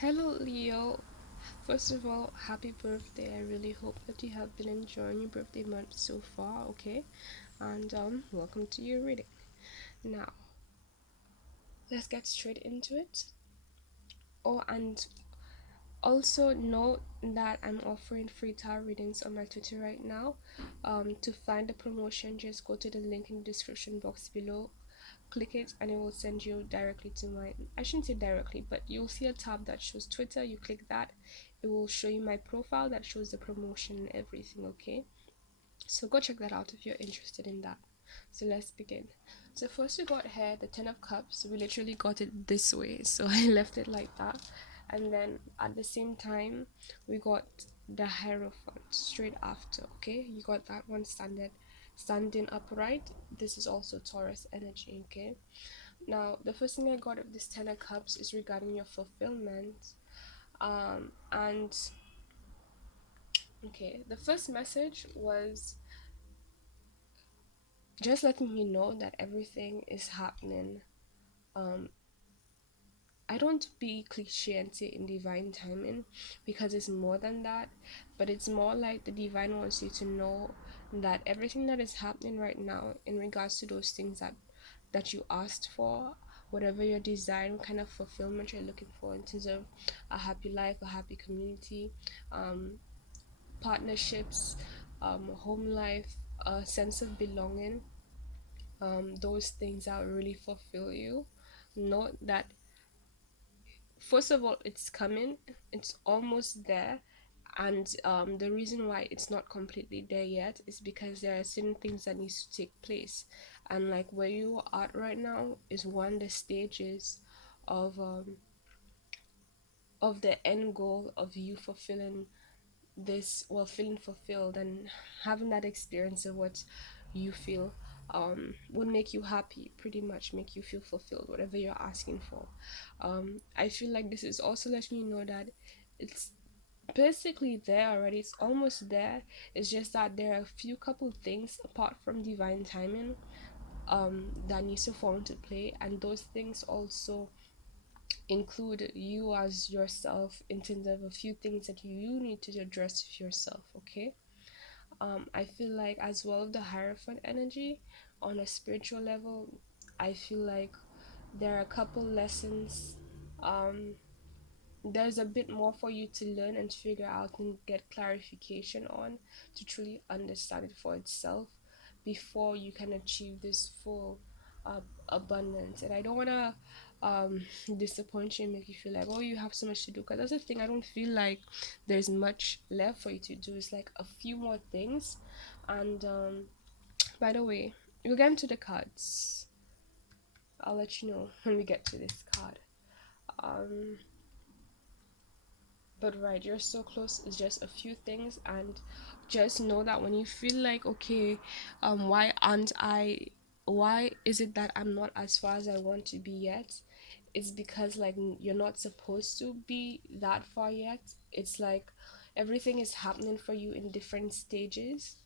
Hello, Leo. First of all, happy birthday. I really hope that you have been enjoying your birthday month so far, okay? And welcome to your reading. Now, let's get straight into it. Oh, and also note that I'm offering free tarot readings on my Twitter right now. To find the promotion, just go to the link in the description box below, click it, and it will send you directly to my, I shouldn't say directly, but you'll see a tab that shows Twitter. You click that, it will show you my profile that shows the promotion and everything, okay? So go check that out if you're interested in that. So let's begin. So first we got here the Ten of Cups. We literally got it this way, so I left it like that. And then at the same time we got the Hierophant straight after. Okay, you got that one standing upright. This is also Taurus energy. Okay, now the first thing I got of this Ten of Cups is regarding your fulfillment. And okay, the first message was just letting you know that everything is happening. um I don't be cliche and say in divine timing, because it's more than that, but it's more like the divine wants you to know that everything that is happening right now in regards to those things that you asked for, whatever your desire, kind of fulfillment you're looking for in terms of a happy life, a happy community, um partnerships, home life, a sense of belonging, those things that really fulfill you. Note that first of all, it's coming, it's almost there. And the reason why it's not completely there yet is because there are certain things that needs to take place. And like where you are at right now is one of the stages of the end goal of you fulfilling this, well, feeling fulfilled and having that experience of what you feel would make you happy, pretty much make you feel fulfilled, whatever you're asking for. I feel like this is also letting you know that it's basically there already, it's almost there. It's just that there are a few couple things apart from divine timing that needs to fall into play, and those things also include you as yourself in terms of a few things that you need to address with yourself, okay? I feel like as well the Hierophant energy on a spiritual level, I feel like there are a couple lessons. um there's a bit more for you to learn and figure out and get clarification on to truly understand it for itself before you can achieve this full uh, abundance. And I don't want to disappoint you and make you feel like, oh, you have so much to do, because that's the thing. I don't feel like there's much left for you to do. It's like a few more things. And by the way, we'll get into the cards. I'll let you know when we get to this card. um but right, you're so close. It's just a few things. And just know that when you feel like, okay, why aren't I, why is it that I'm not as far as I want to be yet, it's because like you're not supposed to be that far yet. It's like everything is happening for you in different stages,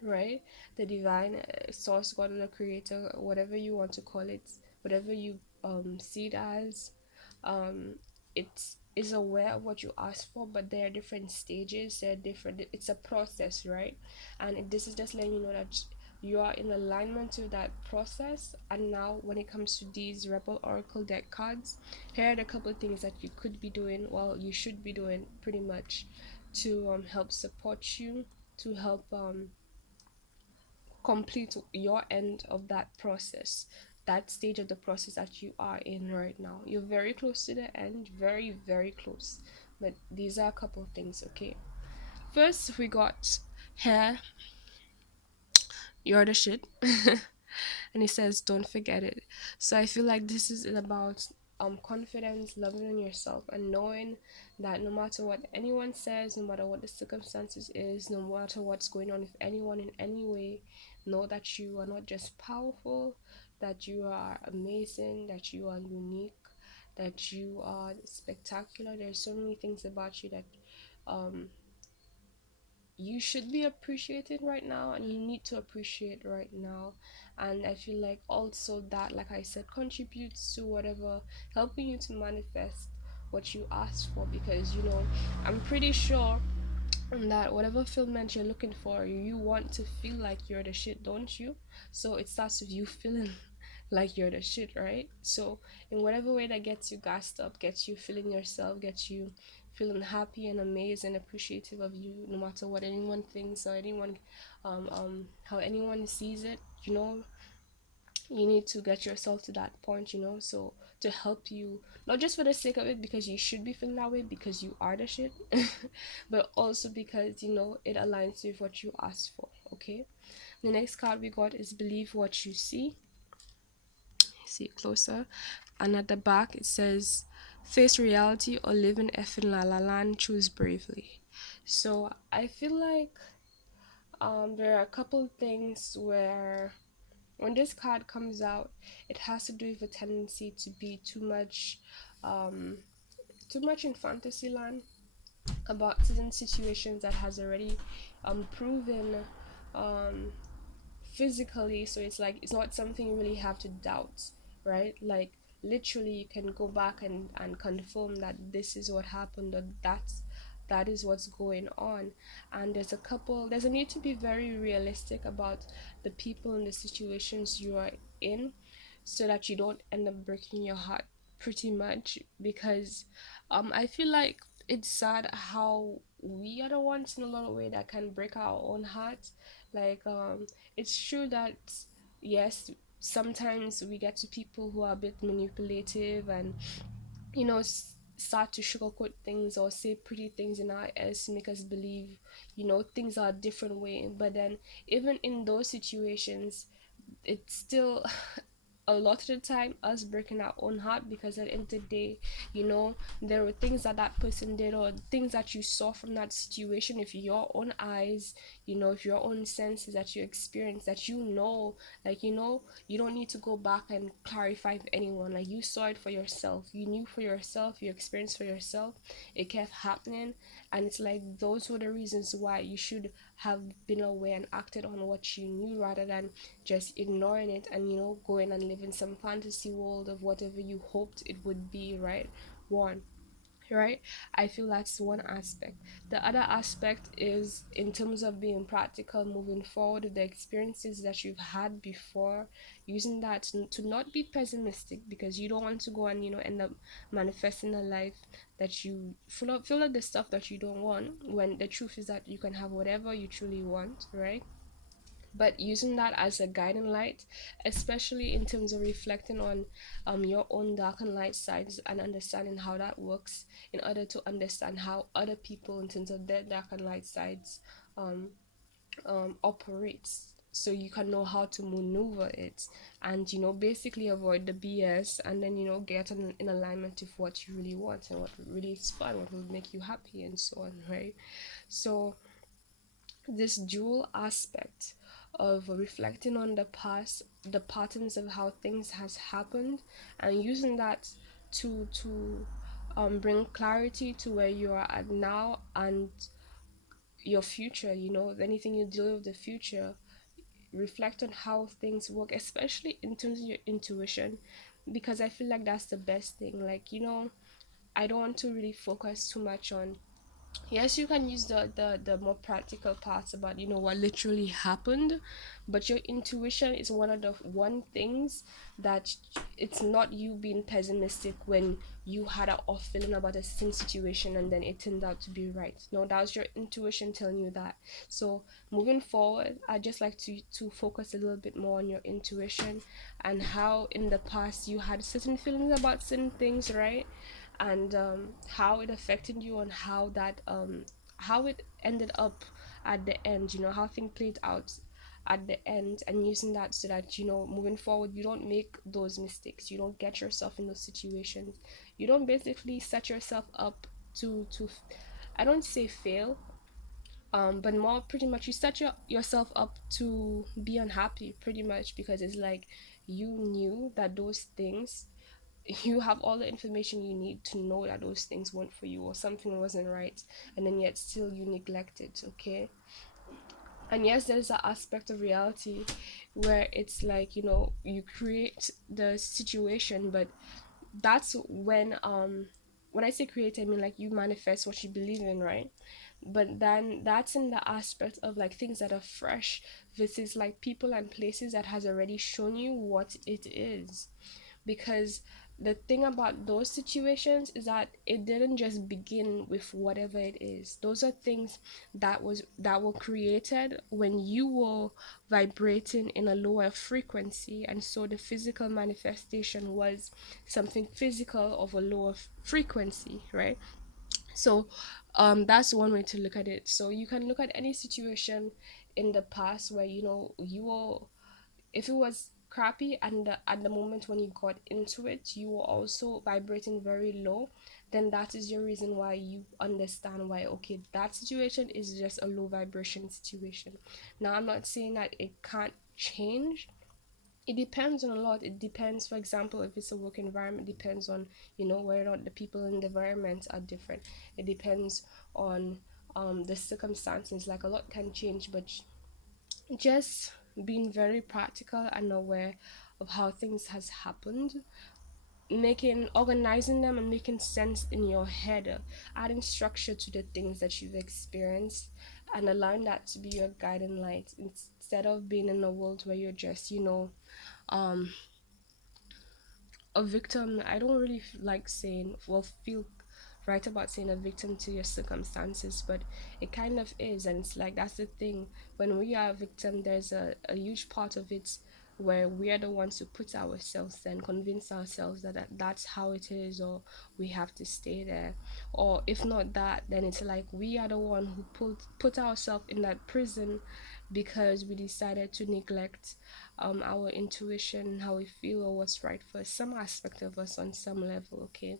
right? The divine source, God, or the creator, whatever you want to call it, whatever you see it as, um it is aware of what you asked for, but there are different stages, there are different, it's a process, right? And this is just letting you know that you are in alignment to that process. And now when it comes to these Rebel Oracle deck cards, here are the couple of things that you could be doing, well, you should be doing pretty much, to help support you, to help complete your end of that process, that stage of the process that you are in right now. You're very close to the end, very, very close. But these are a couple of things, okay? First, we got hair, you're the shit. And he says, don't forget it. So I feel like this is about confidence, loving in yourself, and knowing that no matter what anyone says, no matter what the circumstances is, no matter what's going on with anyone in any way, know that you are not just powerful, that you are amazing, that you are unique, that you are spectacular. There's so many things about you that um you should be appreciating right now, and you need to appreciate right now. And I feel like also that, like I said, contributes to whatever, helping you to manifest what you asked for, because I'm pretty sure that whatever fulfillment you're looking for, you want to feel like you're the shit, don't you? So it starts with you feeling like you're the shit, right? So in whatever way that gets you gassed up, gets you feeling yourself, gets you feeling happy and amazed and appreciative of you, no matter what anyone thinks or anyone how anyone sees it, you need to get yourself to that point, so to help you, not just for the sake of it, because you should be feeling that way because you are the shit, but also because it aligns with what you asked for. Okay, the next card we got is believe what you see it closer, and at the back it says face reality or live in effing la la land, choose bravely. So I feel like there are a couple things where when this card comes out, it has to do with a tendency to be um, too much in fantasy land about certain situations that has already proven um, physically. So it's like it's not something you really have to doubt, right? Like literally you can go back and confirm that this is what happened, or that is what's going on. And there's a need to be very realistic about the people and the situations you are in, so that you don't end up breaking your heart, pretty much. Because I feel like it's sad how we are the ones in a lot of way that can break our own heart. Like it's true that yes, sometimes we get to people who are a bit manipulative and start to sugarcoat things or say pretty things in our ears to make us believe things are a different way. But then even in those situations, it's still a lot of the time us breaking our own heart, because at the end of the day, there were things that that person did, or things that you saw from that situation, if your own eyes, if your own senses that you experience, that like you don't need to go back and clarify with anyone. Like you saw it for yourself, you knew for yourself, you experienced for yourself, it kept happening. And it's like those were the reasons why you should have been aware and acted on what you knew, rather than just ignoring it and going and living some fantasy world of whatever you hoped it would be, right? One, right? I feel that's one aspect. The other aspect is in terms of being practical moving forward, the experiences that you've had before, using that to not be pessimistic, because you don't want to go and end up manifesting a life that you feel like the stuff that you don't want, when the truth is that you can have whatever you truly want, right? But using that as a guiding light, especially in terms of reflecting on your own dark and light sides, and understanding how that works, in order to understand how other people in terms of their dark and light sides um, operates, so you can know how to maneuver it, and basically avoid the BS, and then get in alignment with what you really want and what really is fun, what will make you happy, and so on, right? So this dual aspect of reflecting on the past, the patterns of how things has happened, and using that to bring clarity to where you are at now and your future. Anything you deal with the future, reflect on how things work, especially in terms of your intuition, because I feel like that's the best thing. Like I don't want to really focus too much on, yes, you can use the more practical parts about what literally happened, but your intuition is one of the one things that it's not you being pessimistic when you had an off feeling about a certain situation and then it turned out to be right. No, that was your intuition telling you that. So moving forward, I just like to focus a little bit more on your intuition, and how in the past you had certain feelings about certain things, right? And how it affected you, and how it ended up at the end, how things played out at the end, and using that so that moving forward you don't make those mistakes, you don't get yourself in those situations, you don't basically set yourself up to I don't say fail, but more pretty much you set yourself up to be unhappy, pretty much, because it's like you knew that those things, you have all the information you need to know that those things weren't for you, or something wasn't right, and then yet still you neglect it. Okay, and yes, there's an aspect of reality where it's like you create the situation, but that's when when I say create, I mean like you manifest what you believe in, right? But then that's in the aspect of like things that are fresh versus like people and places that has already shown you what it is. Because the thing about those situations is that it didn't just begin with whatever it is. Those are things that were created when you were vibrating in a lower frequency, and so the physical manifestation was something physical of a lower frequency, right? So that's one way to look at it. So you can look at any situation in the past where you know you were, if it was crappy, and at the moment when you got into it you were also vibrating very low, then that is your reason why you understand why, okay, that situation is just a low vibration situation. Now I'm not saying that it can't change. It depends on a lot. It depends, for example, if it's a work environment, depends on, you know, whether or not the people in the environment are different. It depends on the circumstances. Like a lot can change, but just being very practical and aware of how things has happened, making organizing them and making sense in your head, adding structure to the things that you've experienced, and allowing that to be your guiding light, instead of being in a world where you're just, you know, um a victim. I don't really like saying, well, feel right about saying a victim to your circumstances, but it kind of is. And it's like, that's the thing. When we are a victim, there's a huge part of it where we are the ones who put ourselves and convince ourselves that, that's how it is, or we have to stay there. Or if not that, then it's like we are the one who put ourselves in that prison because we decided to neglect our intuition, how we feel, or what's right for some aspect of us on some level, okay?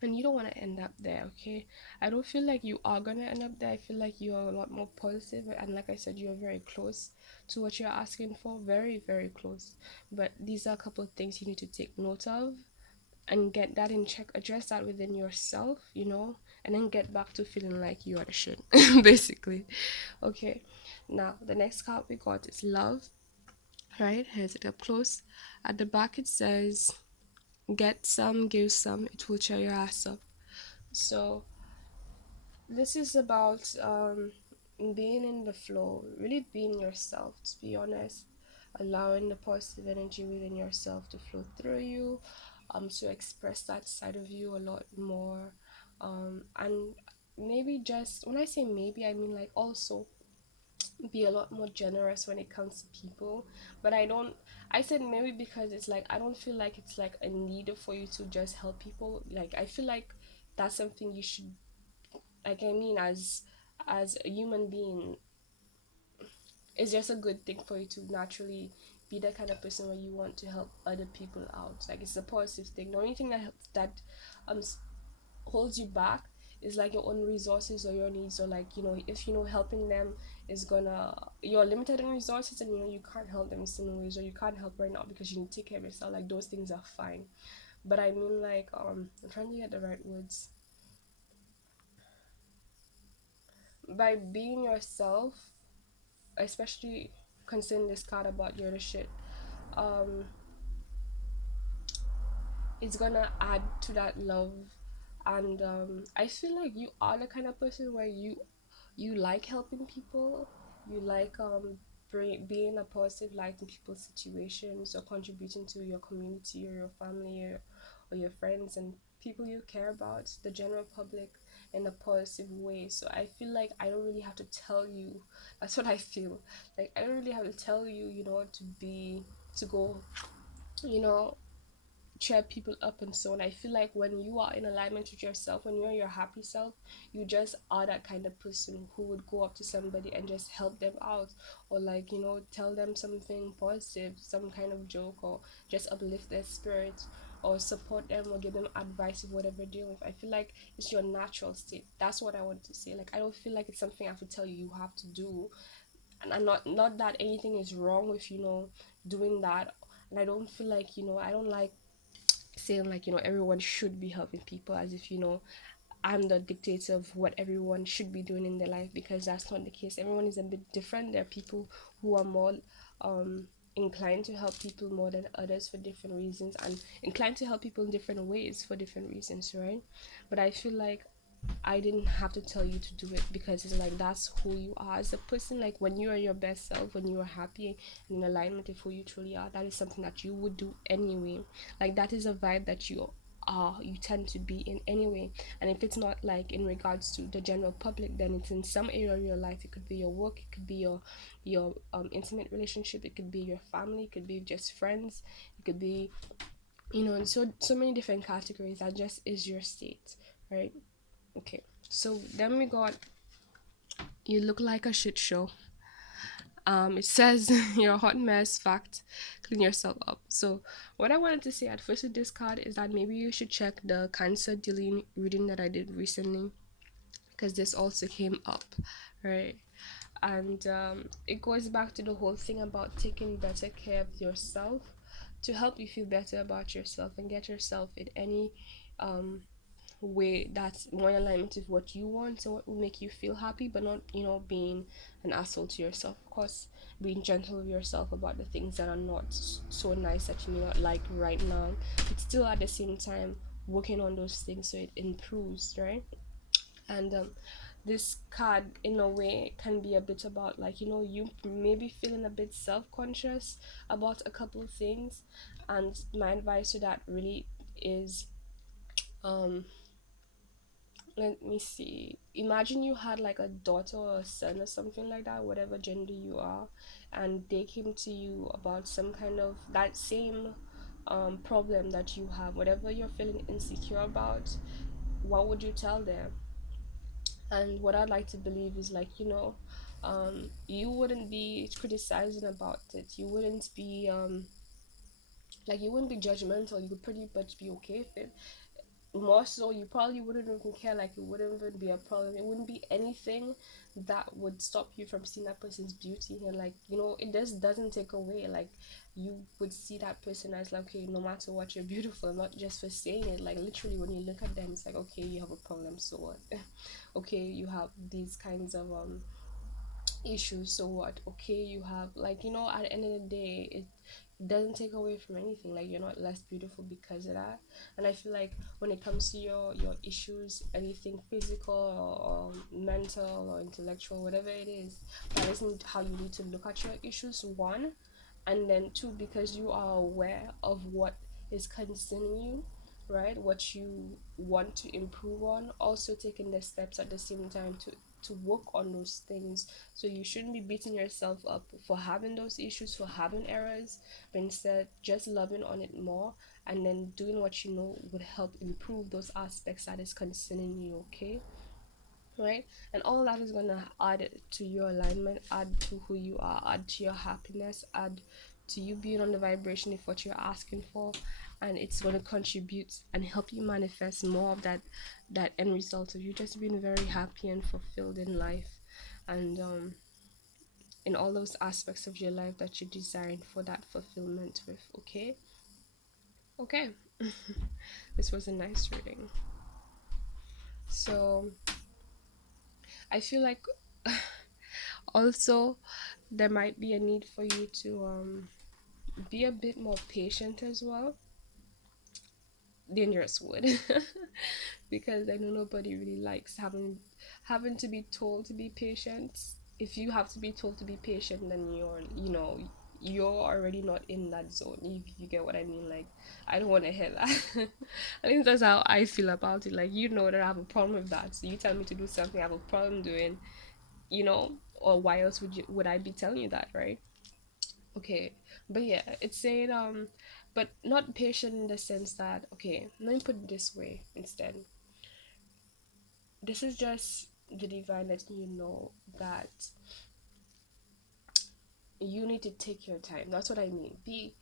And you don't want to end up there, okay? I don't feel like you are gonna end up there. I feel like you are a lot more positive, and like I said, you're very close to what you're asking for, very, very close. But these are a couple of things you need to take note of and get that in check, address that within yourself, you know, and then get back to feeling like you are the shit, basically. Okay, now the next card we got is love. Right, here's it up close. At the back it says, get some, give some, it will cheer your ass up. So this is about being in the flow, really being yourself, to be honest, allowing the positive energy within yourself to flow through you, to express that side of you a lot more. And maybe, just when I say maybe, I mean like also be a lot more generous when it comes to people. But I said maybe because it's like I don't feel like it's like a need for you to just help people. Like I feel like that's something you should, like, I mean, as a human being, it's just a good thing for you to naturally be that kind of person where you want to help other people out. Like it's a positive thing. The only thing that um holds you back is like your own resources or your needs, or like, you know, if you know helping them is gonna, you're limited in resources, and you know you can't help them in certain ways, or you can't help right now because you need to take care of yourself, like those things are fine. But I mean like I'm trying to get the right words. By being yourself, especially considering this card about you're the shit, um it's gonna add to that love. And I feel like you are the kind of person where you like helping people, you like being a positive light in people's situations, or contributing to your community or your family, or your friends and people you care about, the general public, in a positive way. So I feel like I don't really have to tell you, that's what I feel like, I don't really have to tell you, you know, to go, you know, cheer people up and so on. I feel like when you are in alignment with yourself, when you're your happy self, you just are that kind of person who would go up to somebody and just help them out, or like, you know, tell them something positive, some kind of joke, or just uplift their spirits, or support them, or give them advice of whatever they're dealing with. I feel like it's your natural state. That's what I want to say. Like I don't feel like it's something I have to tell you you have to do. And I'm not that anything is wrong with, you know, doing that. And I don't feel like, you know, I don't like saying like, you know, everyone should be helping people, as if, you know, I'm the dictator of what everyone should be doing in their life, because that's not the case. Everyone is a bit different. There are people who are more inclined to help people more than others for different reasons, and inclined to help people in different ways for different reasons, right? But I feel like I didn't have to tell you to do it, because it's like that's who you are as a person. Like when you are your best self, when you are happy and in alignment with who you truly are, that is something that you would do anyway. Like that is a vibe that you tend to be in anyway. And if it's not like in regards to the general public, then it's in some area of your life. It could be your work, it could be your intimate relationship, it could be your family, it could be just friends, it could be, so many different categories. That just is your state, right? Okay, so then we got, you look like a shit show. It says you're a hot mess. Fact, clean yourself up. So what I wanted to say at first with this card is that maybe you should check the cancer dealing reading that I did recently, because this also came up, right? And it goes back to the whole thing about taking better care of yourself to help you feel better about yourself and get yourself in any um way that's more in alignment with what you want and what will make you feel happy, but not, being an asshole to yourself. Of course, being gentle with yourself about the things that are not so nice that you may not like right now, but still at the same time working on those things so it improves, right? And this card in a way can be a bit about, like, you maybe feeling a bit self-conscious about a couple of things. And my advice to that really is, um let me see, imagine you had like a daughter or a son or something like that, whatever gender you are, and they came to you about some kind of that same problem that you have, whatever you're feeling insecure about. What would you tell them? And what I'd like to believe is, like, you wouldn't be criticizing about it, you wouldn't be like, you wouldn't be judgmental, you would pretty much be okay with it. More so, you probably wouldn't even care, like it wouldn't even be a problem, it wouldn't be anything that would stop you from seeing that person's beauty. And, like, it just doesn't take away, like, you would see that person as like, okay, no matter what, you're beautiful, not just for saying it. Like literally, when you look at them, it's like, okay, you have a problem, so what? Okay, you have these kinds of issues, so what? Okay, you have, like, at the end of the day, it doesn't take away from anything. Like, you're not less beautiful because of that. And I feel like when it comes to your issues, anything physical or mental or intellectual, whatever it is, that isn't how you need to look at your issues, one. And then two, because you are aware of what is concerning you, right, what you want to improve on, also taking the steps at the same time to work on those things. So you shouldn't be beating yourself up for having those issues, for having errors, but instead just loving on it more, and then doing what you know would help improve those aspects that is concerning you, okay? Right? And all that is gonna add to your alignment, add to who you are, add to your happiness, add to you being on the vibration of what you're asking for, and it's gonna contribute and help you manifest more of that end result of you just being very happy and fulfilled in life, and in all those aspects of your life that you're desiring for that fulfillment with. Okay, okay. This was a nice reading. So I feel like also there might be a need for you to be a bit more patient as well. Dangerous word. Because I know nobody really likes having to be told to be patient. If you have to be told to be patient, then you're already not in that zone. You get what I mean? Like, I don't want to hear that. I think that's how I feel about it. Like, that I have a problem with that, so you tell me to do something I have a problem doing, or why else would I be telling you that, right? Okay, but yeah, it's saying but not patient in the sense that, okay, let me put it this way instead. This is just the divine letting you know that you need to take your time. That's what I mean. Be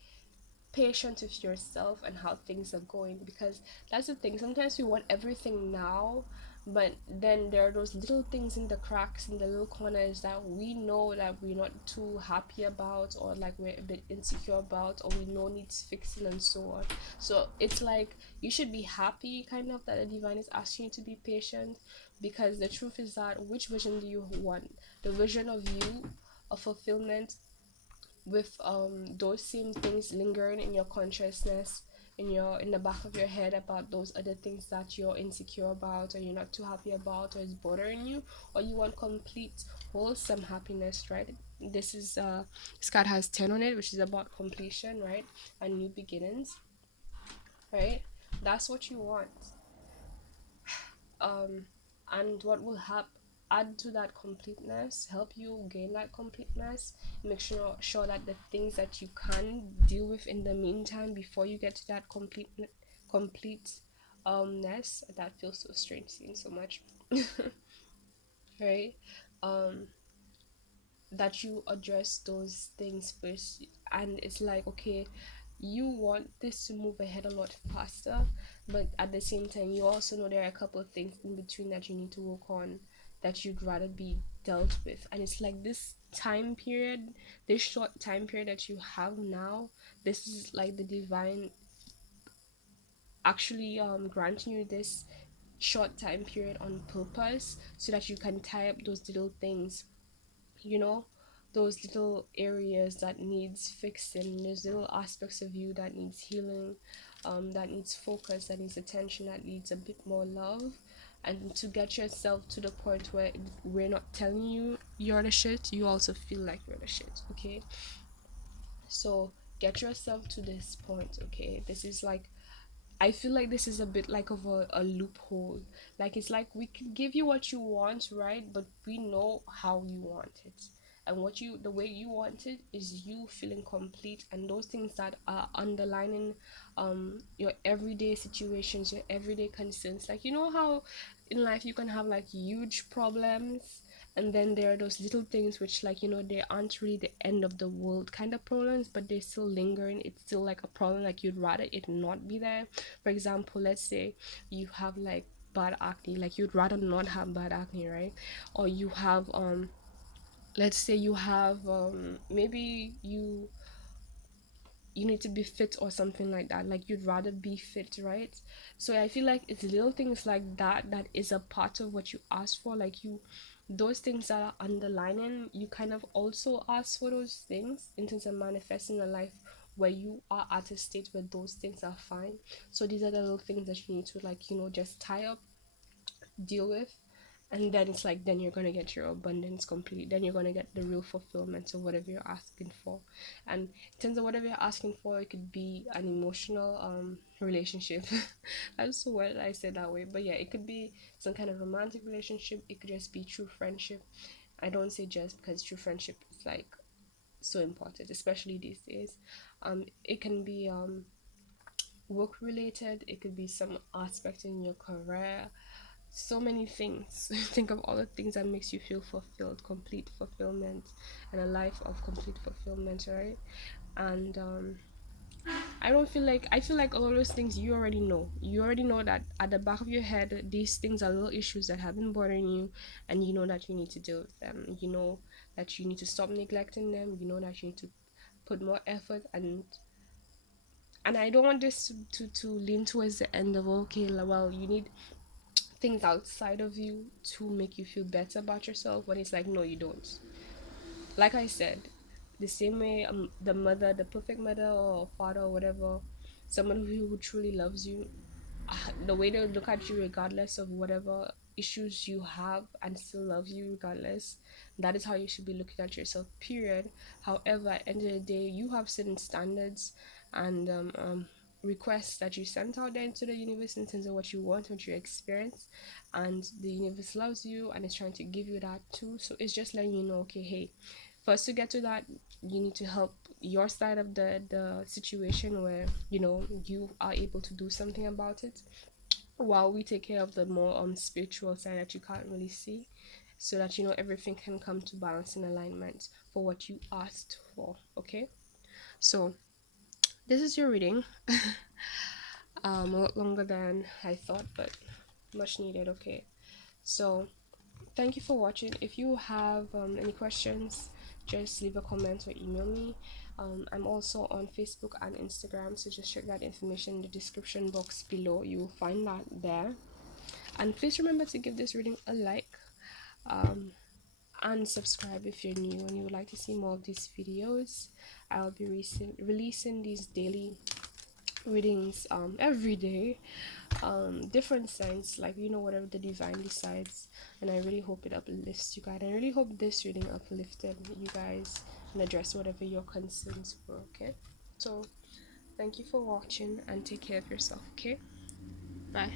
patient with yourself and how things are going, because that's the thing, sometimes we want everything now, but then there are those little things in the cracks, in the little corners, that we know that we're not too happy about, or like we're a bit insecure about, or we know needs fixing, and so on. So it's like you should be happy kind of that the divine is asking you to be patient, because the truth is that, which vision do you want? The vision of you, of fulfillment, with those same things lingering in your consciousness, in the back of your head, about those other things that you're insecure about, or you're not too happy about, or is bothering you, or you want complete wholesome happiness, right? This is Scott has 10 on it, which is about completion, right? And new beginnings, right? That's what you want. um and what will help add to that completeness, help you gain that completeness, make sure that the things that you can deal with in the meantime before you get to that complete ness, that feels so strange saying so much, right? um that you address those things first. And it's like, okay, you want this to move ahead a lot faster, but at the same time you also know there are a couple of things in between that you need to work on, that you'd rather be dealt with. And it's like this time period, this short time period that you have now, this is like the divine actually granting you this short time period on purpose, so that you can tie up those little things, you know, those little areas that needs fixing, those little aspects of you that needs healing, that needs focus, that needs attention, that needs a bit more love. And to get yourself to the point where we're not telling you you're the shit, you also feel like you're the shit, okay? So get yourself to this point, okay? This is like, I feel like this is a bit like of a loophole. Like, it's like we can give you what you want, right? But we know how you want it. And the way you want it is you feeling complete, and those things that are underlining your everyday situations, your everyday concerns. Like, you know how in life you can have like huge problems, and then there are those little things which, like, you know, they aren't really the end of the world kind of problems, but they're still lingering. It's still like a problem, like you'd rather it not be there. For example, let's say you have like bad acne, like you'd rather not have bad acne, right? Or you have let's say you have maybe you need to be fit or something like that, like you'd rather be fit, right? So I feel like it's little things like that that is a part of what you ask for. Like, you, those things that are underlining, you kind of also ask for those things in terms of manifesting a life where you are at a state where those things are fine. So these are the little things that you need to, like, you know, just tie up, deal with. And then it's like, then you're gonna get your abundance complete, then you're gonna get the real fulfillment of whatever you're asking for. And in terms of whatever you're asking for, it could be an emotional relationship. That's so weird I said that way, but yeah, it could be some kind of romantic relationship, it could just be true friendship. I don't say just, because true friendship is like so important, especially these days. It can be work related, it could be some aspect in your career, so many things. Think of all the things that makes you feel fulfilled, complete fulfillment, and a life of complete fulfillment, right? And I don't feel like, I feel like all of those things you already know. You already know that at the back of your head, these things are little issues that have been bothering you, and you know that you need to deal with them. You know that you need to stop neglecting them. You know that you need to put more effort. And I don't want this to lean towards the end of, okay, well, you need things outside of you to make you feel better about yourself, when it's like, no, you don't. Like I said, the same way the mother, the perfect mother or father or whatever, someone who truly loves you, the way they look at you regardless of whatever issues you have, and still love you regardless, that is how you should be looking at yourself, period. However, at the end of the day, you have certain standards and requests that you sent out there into the universe in terms of what you want, what you experience, and the universe loves you and is trying to give you that too. So it's just letting you know, okay, hey, first to get to that, you need to help your side of the situation, where you know you are able to do something about it, while we take care of the more spiritual side that you can't really see, so that you know everything can come to balance and alignment for what you asked for. Okay, so this is your reading. A lot longer than I thought, but much needed. Okay, so thank you for watching. If you have any questions, just leave a comment or email me. I'm also on Facebook and Instagram, so just check that information in the description box below. You will find that there. And please remember to give this reading a like. Um, unsubscribe if you're new and you would like to see more of these videos. I'll be releasing these daily readings every day, different sense, like whatever the divine decides. And I really hope it uplifts you guys. I really hope this reading uplifted you guys and address whatever your concerns were. Okay, so thank you for watching and take care of yourself. Okay, bye.